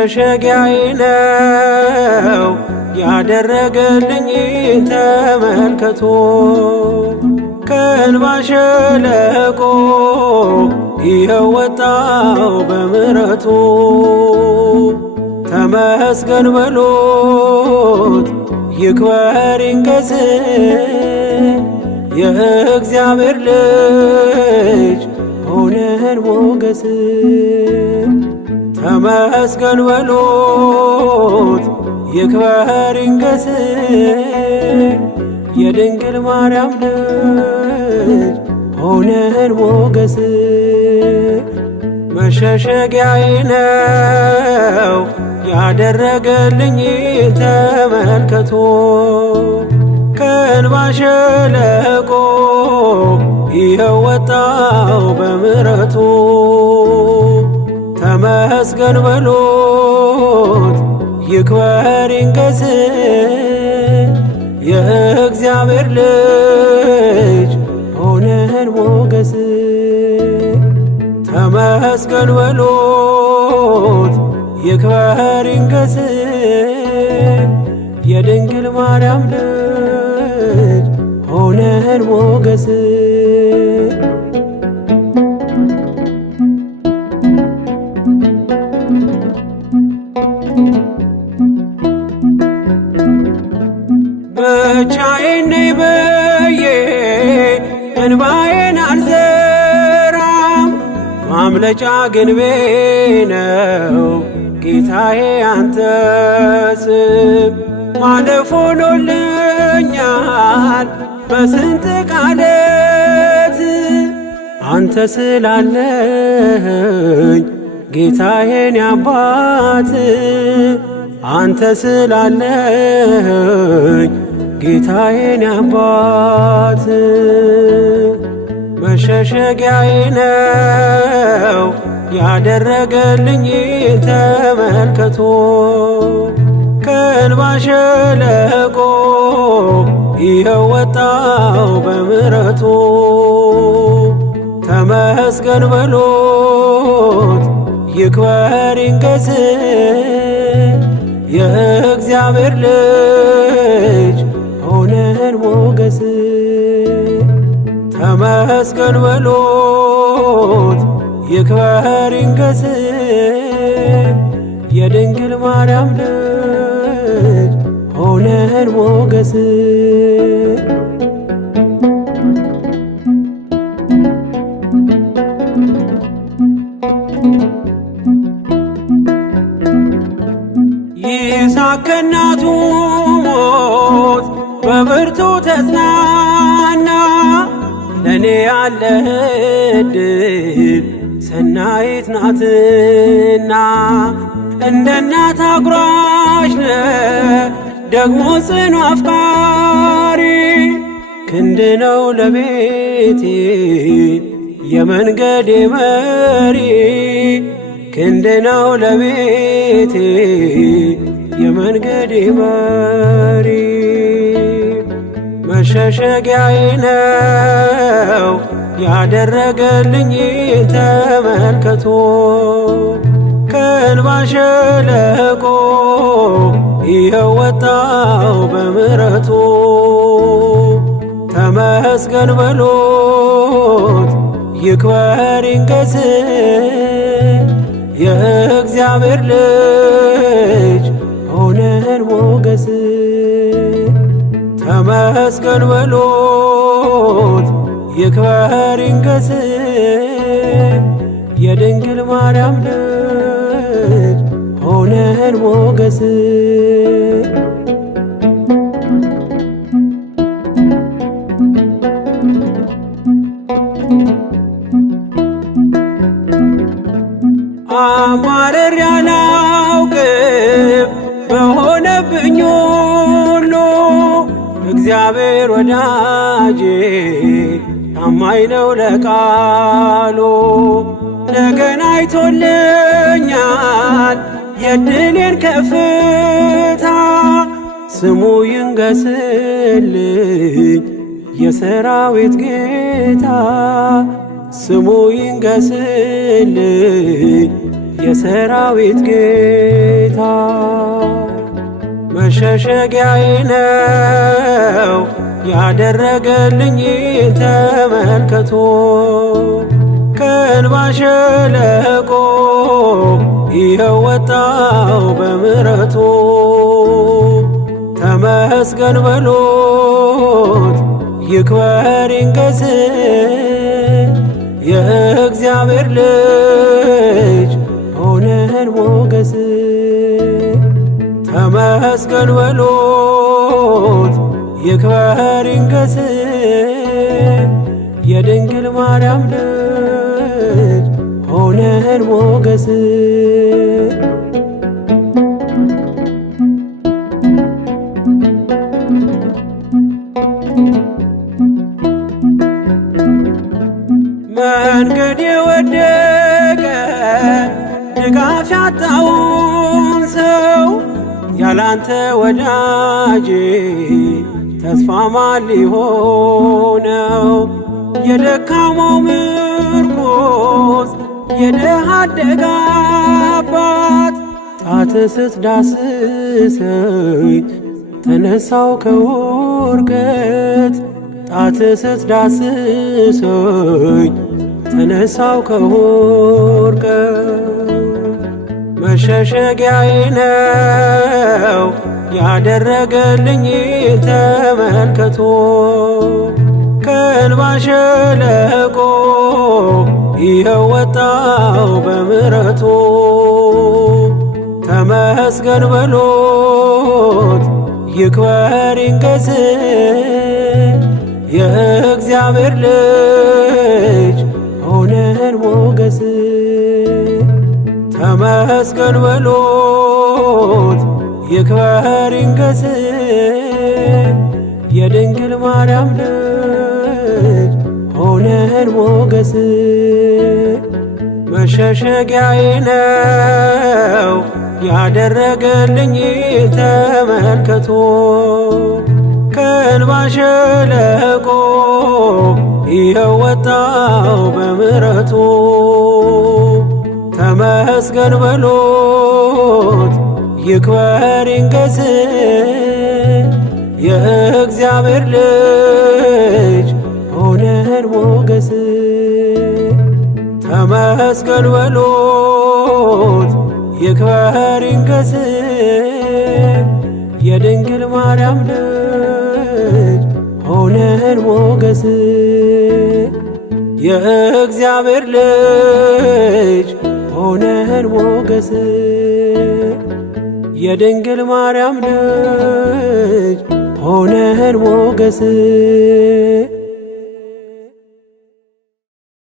መሸሸጊያዬ ነው ያደረገልኝ ተመልከቶ ከእንባ ሸለቆ ይኸው ወጣው በምሕረቱ ተመስገን በሉት ይክበር ይንገስ የእግዚአብሔር ልጅ ሆነን ሞገስ ተመስገን በሉት ይክበር ይንገስ የድንግል ማርያም ልጅ ሆነን ሞገስ መሸሸጊያዬ ነው ያደረገልኝ ተመልከቶ ከእንባ ሸለቆ ይኸው ወጣው በምሕረቱ ተመስገን በሉት ይክበር ይንገስ የእግዚአብሔር ልጅ ሆነን ሞገስ ተመስገን በሉት ይክበር ይንገስ የድንግል ማርያም ልጅ ሆነን ሞገስ ብቻዬን ነኝ ብዬ እንባዬን አልዘራም ማምለጫ ግንቤ ነው ጌታዬ አንተ ስም ማለፍ ሆኖልኛል በስንት ቃለት አንተ ስላለኸኝ ጌታዬን አባት አንተ ስላለኸኝ ጌታዬን አባት መሸሸጊያዬ ነው ያደረገልኝ ተመልከቶ ከእንባ ሸለቆ ይኸው ወጣው በምሕረቱ ተመስገን በሉት ይክበር ይንገስ የእግዚአብሔር ልጅ ሆነን ሞገስ ተመስገን በሉት ይክበር ይንገስ የድንግል ማርያም ልጅ ሆነን ሞገስ ይስሐቅ ከእናቱ ሞት በብርቱ ተጽናና ለእኔ ያለህ ዕድል ሰናይት ናትና እንደ እናት አጉራሽ ነህ ደግሞ ጽኑ አፍቃሪ ክንድ ነው ለቤቴ የመንገዴ መሪ ክንድ ነው ለቤቴ የመንገዴ መሪ መሸሸጊያዬ ነው ያደረገልኝ ተመልከቶ ከእንባ ሸለቆ ይኸው ወጣው በምሕረቱ ተመስገን በሉት ይክበር ይንገስ የእግዚአብሔር ልጅ ሆነን ሞገስ ተመስገን በሉት ይክበር ይንገስ የድንግል ማርያም ልጅ ሆነን ሞገስ አማረር ያላውቅም በሆነብኝ ሁሉ እግዚአብሔር ወዳጄ ታማኝ ነው ለቃሉ ነገን አይቶልኛል የድሌን ከፍታ ስሙ ይንገስልኝ የሰራዊት ጌታ ስሙ ይንገስልኝ የሰራዊት ጌታ መሸሸጊያዬ ነው ያደረገልኝ ተመልከቶ ከእንባ ሸለቆ ይኸው ወጣው በምሕረቱ ተመስገን በሉት ይክበር ይንገስ የእግዚአብሔር ልጅ ሆነን ሞገስ ተመስገን በሉት ይክበር ይንገስ የድንግል ማርያም ልጅ ሆነን ሞገስ መንገድ የወደቀ ድጋፍ ያጣውን ሰው ያላንተ ወዳጄ ተስፋ ማን ሊሆነው? የደካማው ምርኮስ የድሃ አደግ አባት ጣት ስትዳስሰኝ ተነሳው ከውድቀት ጣት ስትዳስሰኝ ተነሳው ከውድቀት መሸሸጊያዬ ነው ያደረገልኝ ተመልከቶ ከእንባ ሸለቆ ይኸው ወጣው በምሕረቱ ተመስገን በሉት ይክበር ይንገስ የእግዚአብሔር ልጅ ሆነን ሞገስ ተመስገን በሉት ይክበር ይንገስ የድንግል ማርያም ልጅ ሆነን ሞገስ መሸሸጊያዬ ነው ያደረገልኝ ተመልከቶ ከእንባ ሸለቆ ይኸው ወጣው በምሕረቱ ተመስገን በሉት ይክበር ይንገስ የእግዚአብሔር ልጅ ሆነን ሞገስ ተመስገን በሉት ይክበር ይንገስ የድንግል ማርያም ልጅ ሆነን ሞገስ የእግዚአብሔር ልጅ ሆነን ሞገስ የድንግል ማርያም ልጅ ሆነን ሞገስ